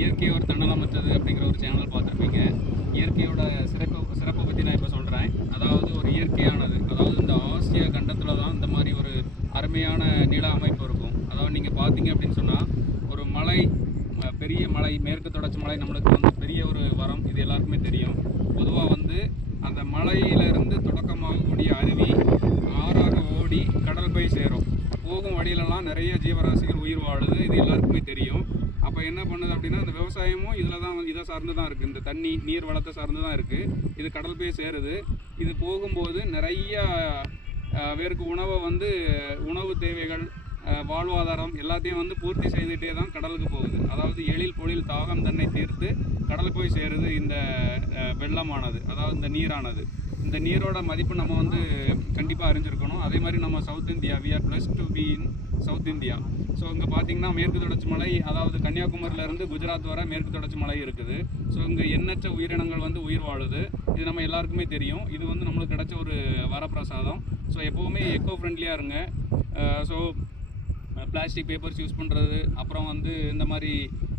இயற்கை ஒரு தன்னலமற்றது அப்படிங்கிற ஒரு சேனல் பார்த்துருப்பீங்க. இயற்கையோட சிறப்பை பற்றி நான் இப்போ சொல்கிறேன். அதாவது ஒரு இயற்கையானது, அதாவது இந்த ஆசிய கண்டத்தில் தான் இந்த மாதிரி ஒரு அருமையான நில அமைப்பு இருக்கும். அதாவது நீங்கள் பார்த்தீங்க அப்படின்னு சொன்னால் ஒரு மலை, பெரிய மலை, மேற்கு தொடர்ச்சி மலை நம்மளுக்கு வந்து பெரிய ஒரு வரம். இது எல்லாருக்குமே தெரியும். பொதுவாக வந்து அந்த மலையிலிருந்து தொடக்கமாகக்கூடிய அருவி ஆறாக ஓடி கடல் போய் சேரும். போகும் வழியிலலாம் நிறைய ஜீவராசிகள் உயிர் வாழுது. இது எல்லாருக்குமே தெரியும். அப்போ என்ன பண்ணுது அப்படின்னா, அந்த விவசாயமும் இதில் தான், இதை சார்ந்து தான் இருக்குது. இந்த தண்ணி நீர் வளத்தை சார்ந்து தான் இருக்குது. இது கடல் போய் சேருது. இது போகும்போது நிறைய பேருக்கு உணவை வந்து உணவு தேவைகள், வாழ்வாதாரம் எல்லாத்தையும் வந்து பூர்த்தி செய்துகிட்டே தான் கடலுக்கு போகுது. அதாவது எழில் பொழில் தாகம் தன்னை தீர்த்து கடல் போய் சேருது இந்த வெள்ளமானது, அதாவது இந்த நீரானது. இந்த நீரோட மதிப்பு நம்ம வந்து கண்டிப்பாக அறிஞ்சிருக்கணும். அதே மாதிரி நம்ம south India, we are blessed to be in south India. So இங்கே பார்த்தீங்கன்னா மேற்கு தொடர்ச்சி மலை, அதாவது கன்னியாகுமரியிலேருந்து குஜராத் வர மேற்கு தொடர்ச்சி மலை இருக்குது. ஸோ இங்கே எண்ணற்ற உயிரினங்கள் வந்து உயிர் வாழுது. இது நம்ம எல்லாருக்குமே தெரியும். இது வந்து நம்மளுக்கு கிடைச்ச ஒரு வரப்பிரசாதம். ஸோ எப்போவுமே எக்கோ ஃப்ரெண்ட்லியாக இருங்க. ஸோ பிளாஸ்டிக் பேப்பர்ஸ் யூஸ் பண்ணுறது, அப்புறம் வந்து இந்த மாதிரி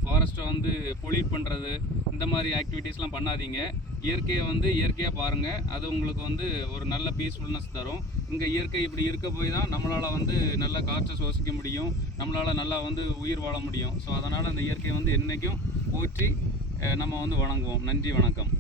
ஃபாரஸ்ட்டை வந்து பொல்யூட் பண்ணுறது, இந்த மாதிரி ஆக்டிவிட்டீஸ்லாம் பண்ணாதீங்க. இயற்கையை வந்து இயற்கையாக பாருங்கள். அது உங்களுக்கு வந்து ஒரு நல்ல பீஸ்ஃபுல்னஸ் தரும். இங்கே இயற்கை இப்படி இருக்க போய் தான் நம்மளால் வந்து நல்ல காற்றை சுவாசிக்க முடியும், நம்மளால் நல்லா வந்து உயிர் வாழ முடியும். ஸோ அதனால் அந்த இயற்கையை வந்து என்றைக்கும் போற்றி நம்ம வந்து வணங்குவோம். நன்றி, வணக்கம்.